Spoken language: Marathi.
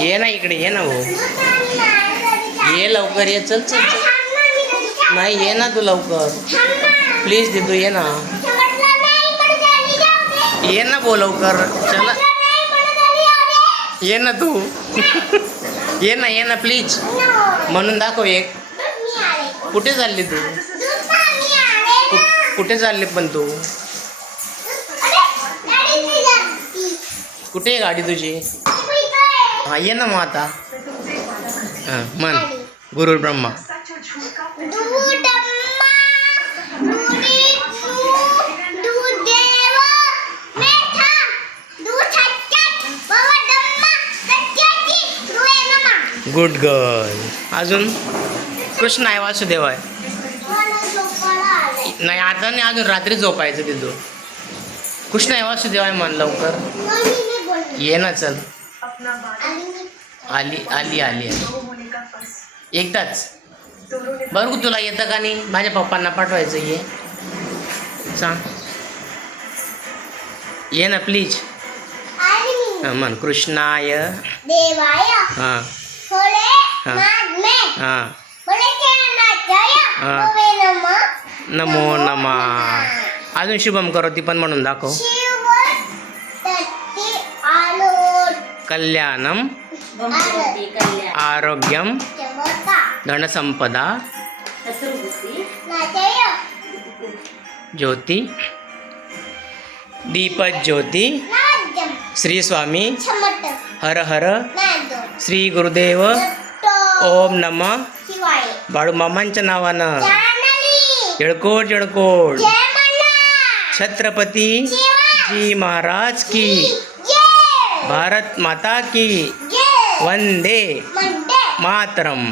ये ना इकडे ये ना भाऊ ये लवकर ये चल चल चल. नाही ये ना तू लवकर. प्लीज दे तू ये ना. ये ना भाऊ लवकर. चला. ये ना तू. ये ना ये ना प्लीज म्हणून दाखव एक. कुठे चालली तू? कुठे चालली पण तू? कुठे आहे गाडी तुझी? हां ये ना मग आता. हां मन गुरुर ब्रह्मा. गुड गर्ल अजून? कृष्ण आहे वासुदेव आहे. नाही आता नाही अजून रात्री झोपायचं तिथं. कृष्ण आहे वासुदेव आहे म्हण लवकर. ये ना चल. आली आली आली आली. एकदाच बरं का तुला येतं का नाही? माझ्या पप्पांना पाठवायचं ये. सांग. ये ना प्लीज हां म्हण कृष्णाय. देवाय. हां. हा. हां. हा. नमो नमा. अजून शुभम करोती पण म्हणून दाखव. कल्याणम आरोग्यम धनसंपदा ज्योती. दीपज्योती. नाद्यम श्री स्वामी हर हर श्री गुरुदेव. ओम नम. शिवाय. बाळू मामांच्या नावानं जळकोट जळकोट. छत्रपती जी महाराज की. భారత్ మాతాకి వందే మాతరం